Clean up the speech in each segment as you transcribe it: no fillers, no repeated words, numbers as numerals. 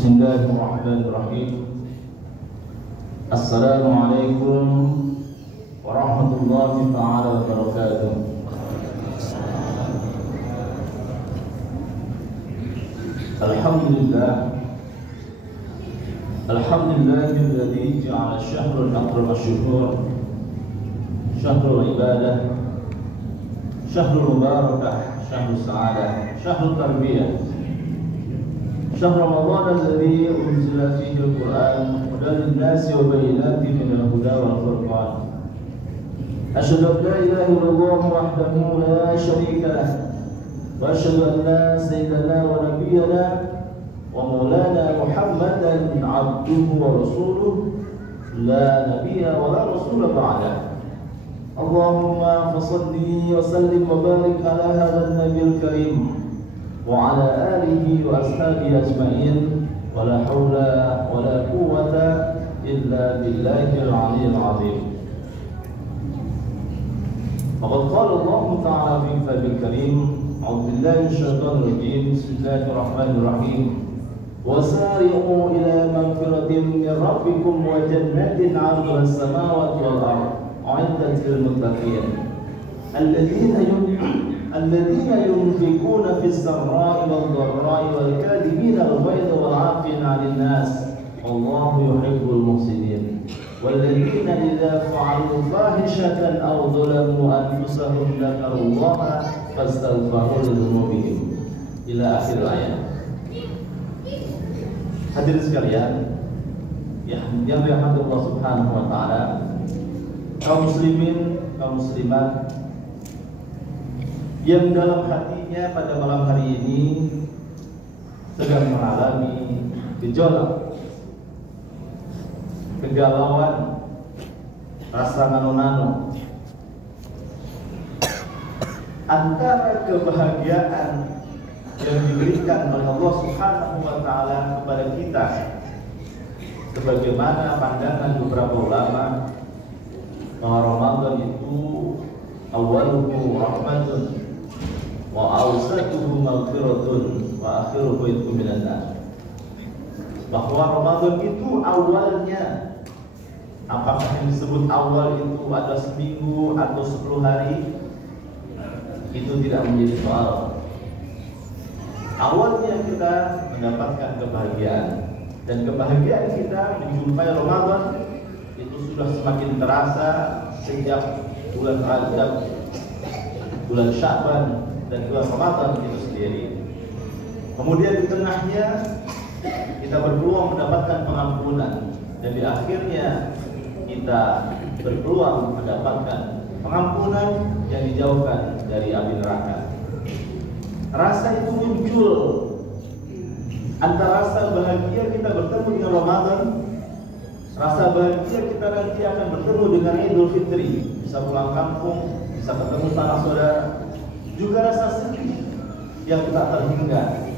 Bismillahirrahmanirrahim. Assalamualaikum warahmatullahi ta'ala wabarakatuh. Alhamdulillah Alhamdulillahilladzi ja'ala syahrul akram asyhur syahrul ibadah syahrul mubarakah syahrul sa'adah syahrul tarbiyah شهر رمضان الذي أنزل فيه القرآن هدى للناس وبينات من الهدى والفرقان أشهد أن لا إله إلا الله وحده لا شريك له وأشهد أن سيدنا ونبينا ومولانا محمدا عبده ورسوله لا نبي ولا رسول بعده اللهم فصل وسلم وبارك على هذا النبي الكريم وعلى آله وأصحابه أجمعين ولا حول ولا قوة إلا بالله العلي العظيم. وقد قال الله تعالى في كتابه الكريم أعوذ بالله من الشيطان الرجيم بسم الله الرحمن الرحيم وسارعوا إلى مغفرة من ربكم وجنة عرضها السماوات والأرض أعدت للمتقين الذين ينفقون في السراء والضراء والكاظمين الغيظ والعافين عن الناس والله يحب المحسنين والذين إذا فعلوا فاحشة أو ظلموا أنفسهم ذكروا الله فاستغفروا لذنوبهم إلى آخر الآية. Hadirin sekalian yang dirahmati Allah Subhanahu wa taala, kaum muslimin, kaum muslimat yang dalam hatinya pada malam hari ini sedang mengalami gejolak, kegalauan, rasa nano-nano antara kebahagiaan yang diberikan oleh Allah Subhanahu wa taala kepada kita, sebagaimana pandangan beberapa ulama bahwa Ramadan itu awaluhu rahmatun wa awsatuhu maghfiratun wa akhiruhu itqun minan nar. Bahwa Ramadan itu awalnya, apakah yang disebut awal itu ada seminggu atau 10 hari, itu tidak menjadi soal. Awalnya kita mendapatkan kebahagiaan, dan kebahagiaan kita menjumpai Ramadan itu sudah semakin terasa sejak bulan Rajab, bulan Sya'ban, dan bulan Ramadan itu sendiri. Kemudian di tengahnya kita berpeluang mendapatkan pengampunan, dan di akhirnya kita berpeluang mendapatkan pengampunan yang dijauhkan dari api neraka. Rasa itu muncul antara rasa bahagia kita bertemu dengan Ramadan, rasa bahagia kita nanti akan bertemu dengan Idul Fitri, bisa pulang kampung, bisa ketemu sanak saudara. Juga rasa sedih yang tak terhingga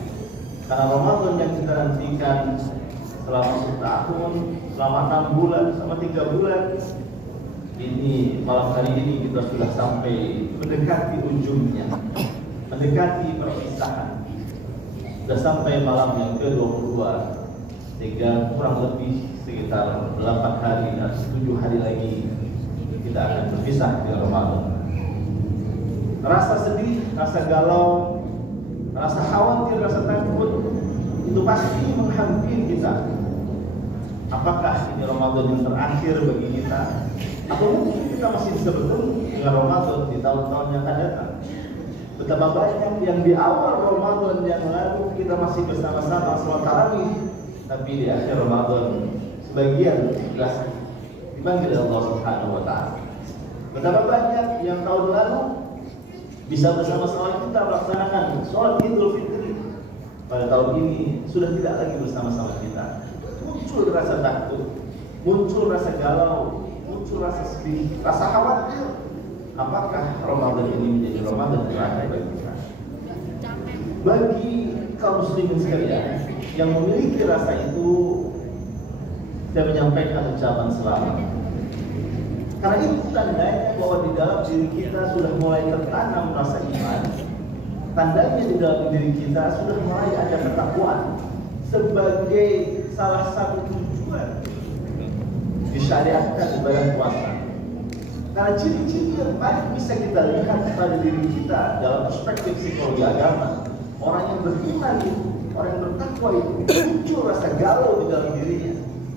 karena Ramadan yang kita nantikan selama setahun, selama 6 bulan, selama 3 bulan ini, malam hari ini kita sudah sampai mendekati ujungnya, mendekati perpisahan. Sudah sampai malam yang ke-22, sehingga kurang lebih sekitar 8 hari dan 7 hari lagi kita akan berpisah dengan Ramadan. Rasa sedih, rasa galau, rasa khawatir, rasa takut itu pasti menghampiri kita. Apakah ini Ramadan yang terakhir bagi kita, atau mungkin kita masih bisa bertemu dengan Ramadan di tahun-tahun yang akan datang? Betapa banyak yang di awal Ramadan yang lalu kita masih bersama-sama sholat tarawih, tapi di akhir Ramadan sebagian sudah dipanggil Allah Subhanahu wa taala. Betapa banyak yang tahun lalu bisa bersama-sama kita melaksanakan sholat Idul Fitri, pada tahun ini sudah tidak lagi bersama-sama kita. Muncul rasa takut, muncul rasa galau, muncul rasa sedih, rasa khawatir. Apakah Ramadan ini menjadi Ramadan terakhir bagi kita? Bagi kaum muslimin sekalian yang memiliki rasa itu, saya menyampaikan ucapan selamat. Karena itu tandanya bahwa di dalam diri kita sudah mulai tertanam rasa iman. Tandanya di dalam diri kita sudah mulai ada ketakwaan. sebagai salah satu tujuan disyariatkan ibadah puasa. Karena ciri-ciri yang paling bisa kita lihat pada diri kita dalam perspektif psikologi agama, orang yang beriman itu, orang yang bertakwa itu muncul rasa galau di dalam dirinya.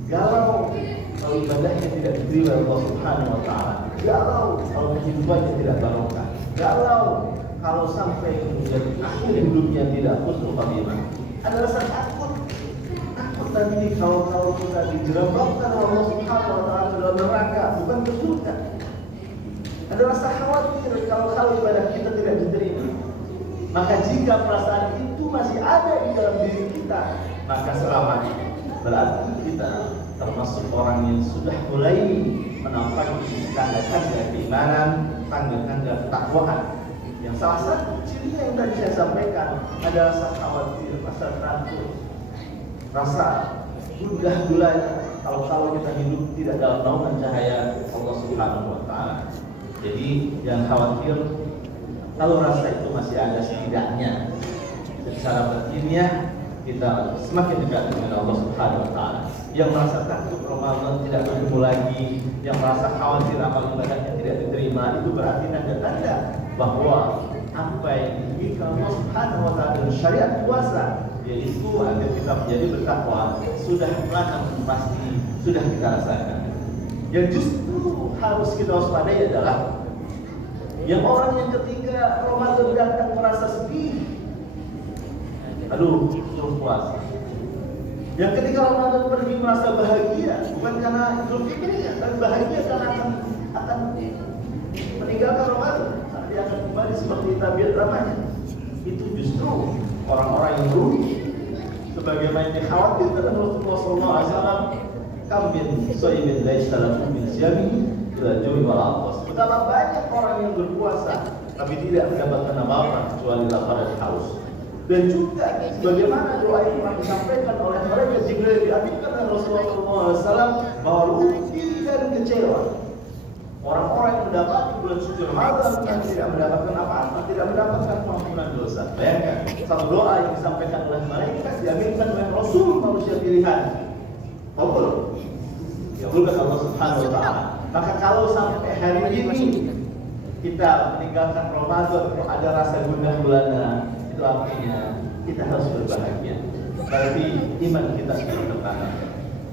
Galau kalau ibadahnya tidak diterima oleh Allah Subhanahu wa taala. Galau kalau kehidupannya tidak barokah. Galau kalau sampai kemudian akhir hidupnya tidak husnul khatimah. Ada rasa takut tadi kalau kita dijeramkan oleh Allah Subhanahu wa taala ke dalam neraka, bukan ke surga. Ada rasa khawatir kalau ibadah kita tidak diterima. Maka jika perasaan itu masih ada di dalam diri kita, maka selamanya berarti kita termasuk orang yang sudah mulai menampakkan tanda-tanda keimanan, tanda-tanda ketakwaan. Yang salah satu cirinya yang tadi saya sampaikan ada rasa khawatir, rasa takut, rasa gundah gulana kalau kita hidup tidak dalam naungan cahaya Allah Subhanahu wa taala. Jadi jangan khawatir kalau rasa itu masih ada, setidaknya secara batinnya kita semakin dekat dengan Allah Subhanahu wa taala. Yang merasa takut Ramadan tidak bertemu lagi, yang merasa khawatir amal ibadahnya tidak diterima, itu berarti tanda-tanda bahwa apa yang diinginkan Allah Subhanahu wa taala dalam syariat puasa, yaitu agar kita menjadi bertakwa, sudah menanam pasti sudah kita rasakan. Yang justru harus kita waspadai adalah yang orang yang ketika Ramadan datang merasa sedih, aduh belum puasa. Yang ketika Ramadan pergi merasa bahagia, bukan karena Idul Fitrinya, tapi bahagia karena akan meninggalkan Ramadan. Dia akan kembali seperti tabiat ramanya. Itu justru orang-orang yang rugi. Sebagaimana yang dikhawatirkan Rasulullah SAW, kambing so'imin laisa lahu min siyamihi ila jumi wal atas. Betapa banyak orang yang berpuasa tapi tidak mendapatkan apa-apa kecuali lapar dan haus. Dan juga bagaimana doa yang pernah disampaikan oleh mereka Jibril diaminkan oleh Rasulullah SAW bahwa rugi dan kecewa orang-orang yang mendapati bulan suci Ramadan dan tidak mendapatkan apa-apa, tidak mendapatkan pengampunan dosa. Bayangkan satu doa yang disampaikan oleh mereka diaminkan oleh Rasul manusia pilihan. Kabul, ya Allah Subhanahu wa taala. Maka kalau sampai hari ini kita meninggalkan Ramadan, ada rasa gundah gulana, itu artinya kita harus berbahagia. Berarti iman kita sudah tertanam.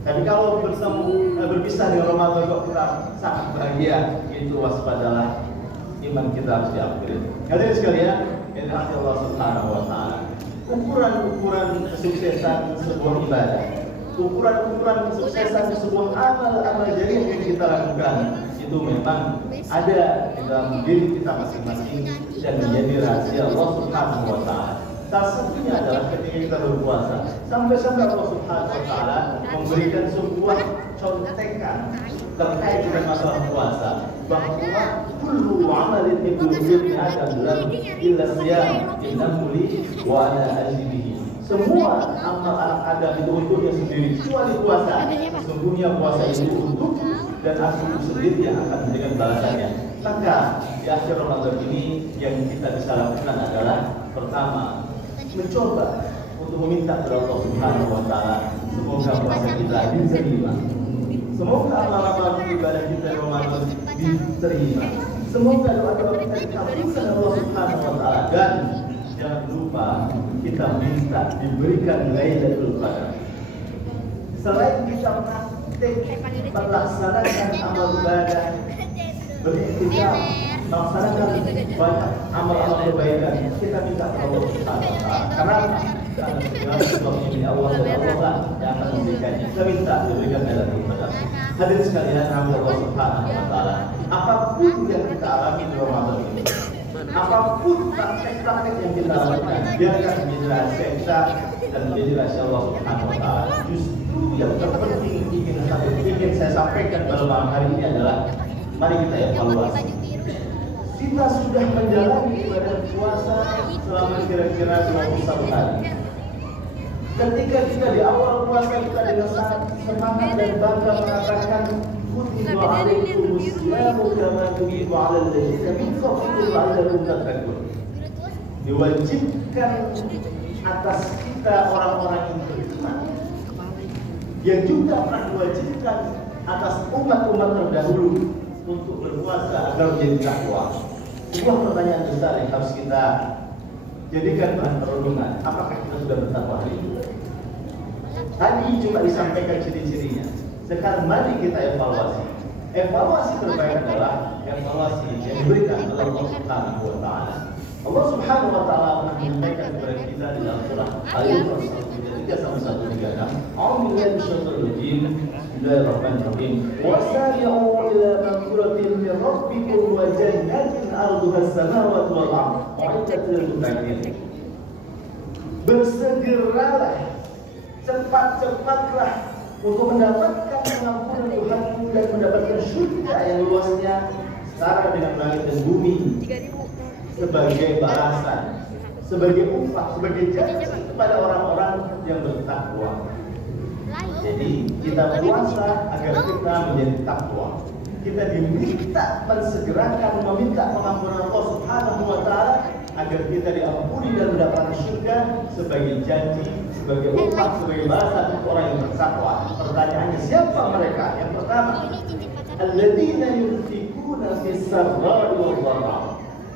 Tapi kalau berpisah dengan Ramadan kok kita sangat bahagia, itu waspadalah, iman kita harus diupgrade. Hadirin sekalian, yang dirahmati Allah Subhanahu wa taala. Ukuran kesuksesan sebuah ibadah, ukuran kesuksesan sebuah amal jariah yang kita lakukan itu memang ada di dalam diri kita masing-masing dan menjadi rahasia Allah Subhanahu wa taala. Salah satunya adalah ketika kita berpuasa, sampai-sampai Allah Subhanahu wa taala memberikan sebuah contekan terkait dengan masalah puasa, bahwa kullu amalin ibnu Adam lam illa siyam innahu li wa ana ajzihi. Semua amal anak Adam itu untuknya sendiri kecuali puasa. Sesungguhnya puasa itu untuk dan aku sendiri yang akan memberikan balasannya. Maka di akhir Ramadan ini yang kita bisa lakukan adalah pertama, mencoba untuk meminta kepada Allah Subhanahu wa taala semoga puasa kita diterima. Semoga amal-amal ibadah kita Ramadan diterima. Semoga doa-doa kita dikabulkan Allah Subhanahu wa taala, dan jangan lupa kita minta diberikan Lailatul Qadar. Selain kita melaksanakan amal ibadah, berikhtiar, melaksanakan banyak amal-amal kebaikan, kita minta Allah Subhanahu wa taala. Karena ini Allah dan Allah yang akan memberikannya. Kita minta diberikan Lailatul Qadar. Hadirin sekalian, Allah Subhanahu wa taala, apapun yang kita alami di Ramadan ini, apapun praktek-praktek yang kita lakukan, biarkan menjadi rahasia kita dan menjadi rahasia Allah Subhanahu wa taala. Justru yang terpenting ingin saya sampaikan pada malam hari ini adalah mari kita evaluasi. Kita sudah menjalani ibadah puasa selama kira-kira 21 hari. Ketika kita di awal puasa kita dengan sangat semangat dan bangga mengatakan kutiba alaikumus syiyamu kama kutiba alal ladzina min qablikum la'allakum tattaqun. Diwajibkan atas kita orang-orang yang beriman yang juga pernah diwajibkan atas umat-umat terdahulu untuk berpuasa agar menjadi takwa. Sebuah pertanyaan besar yang harus kita jadikan bahan perenungan. Apakah kita sudah bertakwa hari ini? Tadi cuma disampaikan ciri-cirinya. Sekarang mari kita evaluasi. Evaluasi terbaik adalah evaluasi yang diberikan oleh Allah Subhanahu wa Ta'ala. Allah Subhanahu wa Ta'ala menyampaikan kepada kita di dalam surah Al-Yunus 1:3-1:36. A'udzubillahi minasyaitonir rajim. Bismillahirrahmanirrahim. Wasari'u ila maghfiratin min rabbikum wa jannatin 'arduha as-samawati wal ardh. U'iddat lil muttaqin. Bersegeralah, cepat-cepatlah untuk mendapatkan pengampunan Tuhanmu dan mendapatkan surga yang luasnya setara dengan langit dan bumi, sebagai balasan, sebagai upah, sebagai janji kepada orang-orang yang bertakwa. Jadi kita puasa agar kita menjadi takwa. Kita diminta mensegerakan meminta pengampunan Allah Subhanahu wa Ta'ala agar kita diampuni dan mendapatkan surga sebagai janji, sebagai upah, sebagai balasan untuk orang yang bertakwa. Pertanyaannya, siapa mereka? Yang pertama, alladzina yunfikuna fis-sarra'i wad-dharra.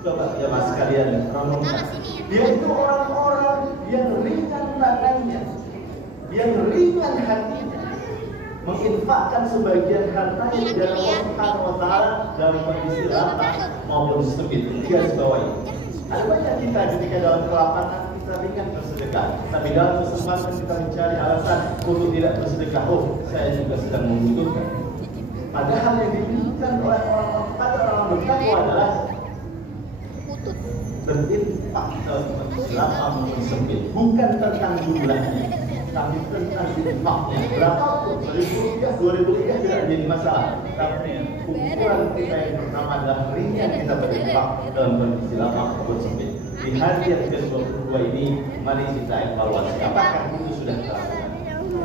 Coba jemaah sekalian renungkan. Dia itu orang-orang yang ringan tangannya, yang ringan hatinya, menginfakkan sebagian hartanya di dalam Allah Subhanahu wa Ta'ala dalam kondisi lapar maupun sempit. Garis bawahi. Ada banyak kita ketika dalam kelaparan kita ringan bersedekah, tapi dalam kesempatan kita mencari alasan untuk tidak bersedekah. Oh, saya juga sedang membutuhkan. Padahal yang diinginkan oleh orang-orang bertakwa adalah berinfak dalam kondisi lapar maupun sempit. Bukan tentang jumlahnya, tapi tentang infaknya. Berapapun, 1.000 rupiah, 2.000 rupiah tidak jadi masalah. Tapi ukuran kita yang pertama adalah ringan kita berinfak dalam kondisi lapar maupun sempit. Di hari yang ke-22 ini, mari kita evaluasi apakah itu sudah kita lakukan.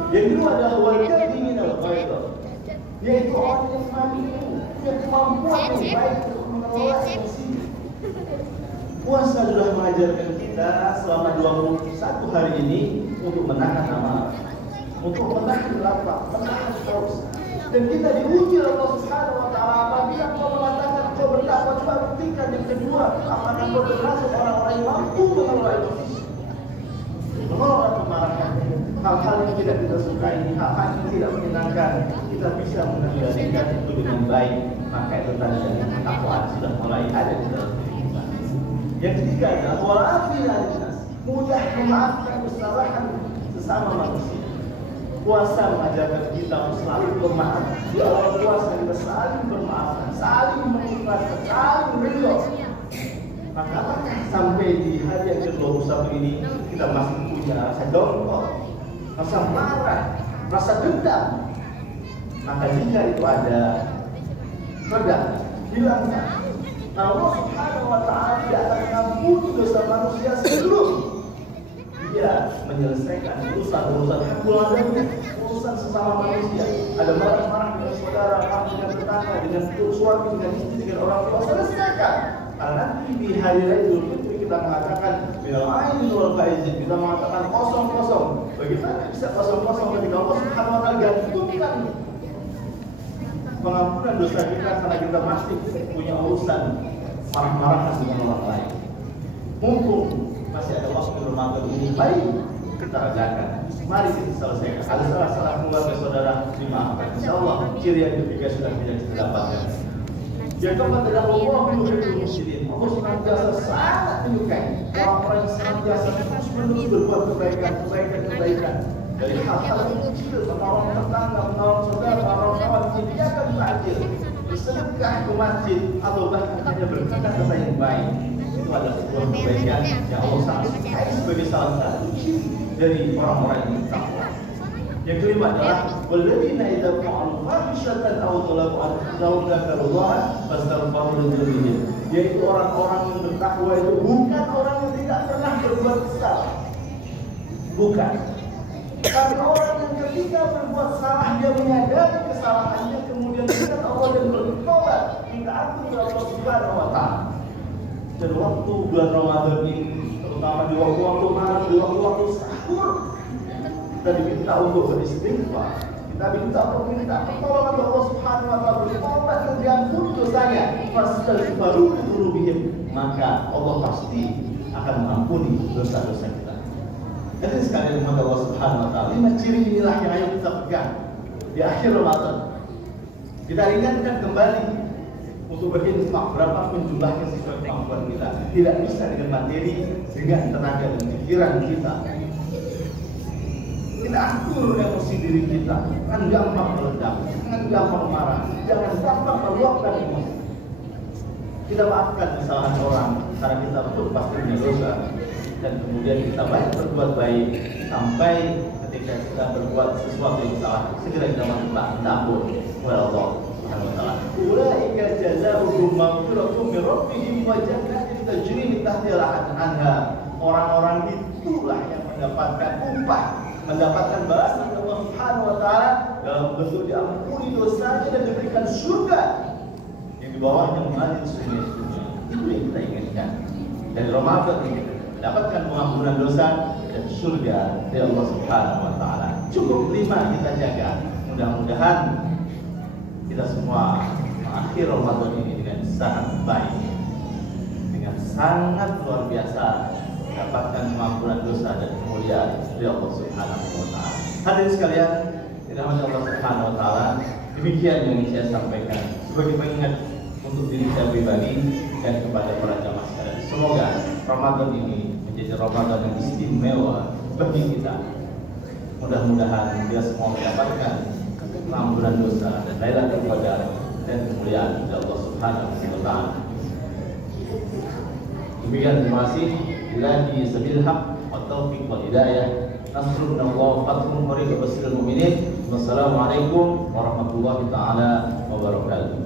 Yang kedua adalah wal-kadhimin al-ghaidh, yaitu orang yang mampu, punya kemampuan yang baik untuk mengelola emosi. Puasa sudah mengajarkan kita selama 21 hari ini untuk menahan amarah, untuk menahan lapar, menahan haus. Dan kita diuji oleh Allah Subhanahu wa Ta'ala apabila kau mengatakan kau bertakwa, coba buktikan. Yang kedua, apakah kau termasuk orang-orang yang mampu mengelola emosi, mengelola kemarahan, hal-hal yang tidak kita sukai, hal-hal yang tidak menyenangkan, kita bisa mengendalikan itu dengan baik. Maka itu tanda ketakwaan sudah mulai ada di dalam diri kita. Yang ketiga adalah wa'afi'an nas, mudah memaafkan kesalahan sesama manusia. Puasa mengajarkan kita untuk selalu bermaaf. Di awal puasa kita saling bermaaf, saling mengikhlaskan, saling ridho. Maka apakah sampai di hari yang ke-21 ini kita masih punya rasa dongkol, rasa marah, rasa dendam? Maka jika itu ada, redam, hilangkan. Allah Subhanahu wa Ta'ala tidak akan mengampuni dosa manusia sebelum dia menyelesaikan urusan-urusan hakul adanya, urusan sesama manusia. Ada marah-marah dengan saudara, dengan tetangga, dengan suami, dengan istri, dengan orang tua, selesaikan. Karena nanti di hari raya Idul Fitri kita mengatakan minal aidin wal faizin, kita mengatakan kosong-kosong. Bagaimana bisa kosong-kosong ketika Allah Subhanahu wa Ta'ala gantungkan pengampunan dosa kita karena kita masih punya urusan marah-marah dengan orang lain. Mumpung masih ada waktu Ramadan ini, mari kita rajakan, mari kita selesaikan. Ada salah-salah keluarga saudara dimaafkan. Insyaallah ciri yang ketiga sudah tidak kita dapatkan. Yang keempat adalah Allah yuhibbul muhsinin. Allah senantiasa sangat menyukai orang-orang yang senantiasa terus-menerus berbuat kebaikan dari hal-hal yang kecil, menolong tetangga, menolong saudara, menolong kawan, menyediakan takjil, bersedekah ke masjid, atau bahkan hanya berkata kata yang baik. Itu adalah sebuah kebaikan yang Allah sangat sukai sebagai salah satu ciri dari orang-orang yang bertakwa. Yang kelima adalah walladzina idza fa'alu fahishatan aw zalamu anfusahum dzakarullaha fastaghfiru lidzunubihim, yaitu orang-orang yang bertakwa itu bukan orang yang tidak pernah berbuat salah, bukan. Tapi orang yang ketika berbuat salah dia menyadari kesalahannya, kemudian mengingat Allah dan bertobat, minta ampun kepada Allah Subhanahu wa Ta'ala. Dan waktu bulan Ramadan ini, terutama di waktu-waktu malam, di waktu-waktu sahur, kita diminta untuk beristighfar. Tapi kita meminta pertolongan Allah Subhanahu wa taala, bertobat dan diampuni dosanya, fastaghfiru dzunubihim, maka Allah pasti akan mengampuni dosa-dosa kita. Jadi sekali lagi Allah Subhanahu wa taala, 5 ciri inilah yang ayo kita pegang di akhir Ramadan. Kita ringankan kembali untuk berinfak berapapun jumlahnya sesuai kemampuan kita. Tidak bisa dengan materi, dengan tenaga dan pikiran kita. Kita atur emosi diri kita, jangan gampang meledak, jangan gampang marah, jangan gampang meluapkan emosi. Kita maafkan kesalahan orang karena kita betul pasti punya dosa, dan kemudian kita banyak berbuat baik sampai ketika kita berbuat sesuatu yang salah, segera kita minta ampun kepada Allah Subhanahu wa taala. Ulaika jazaohum maghfiratun min rabbihim wa jannatin tajri min tahtiha al-anhar. Orang-orang itulah yang mendapatkan upah, mendapatkan balasan Allah Subhanahu wa taala dalam bentuk diampuni dosanya dan diberikan surga yang di bawahnya mengalir sungai-sungai. Itu yang kita inginkan dari Ramadan ini, mendapatkan pengampunan dosa dan surga dari Allah Subhanahu wa taala. Cukup 5 kita jaga. Mudah-mudahan kita semua mengakhiri Ramadan ini dengan sangat baik, dengan sangat luar biasa, mendapatkan pengampunan dosa dan kemuliaan dari Allah Subhanahu wa taala. Hadirin sekalian, dirahmati Allah Subhanahu wa taala, demikian yang ingin saya sampaikan sebagai pengingat untuk diri saya pribadi dan kepada para jamaah sekalian. Semoga Ramadan ini menjadi Ramadan yang istimewa bagi kita. Mudah-mudahan kita semua mendapatkan pengampunan dosa dan Lailatul Qadar dan kemuliaan dari Allah Subhanahu wa taala. Demikian, terima kasih. Billahi sabil haq wa taufiq wal hidayah. Nasrullah fathun qarib wa basirul mu'minin. Wassalamualaikum warahmatullahi taala wabarakatuh.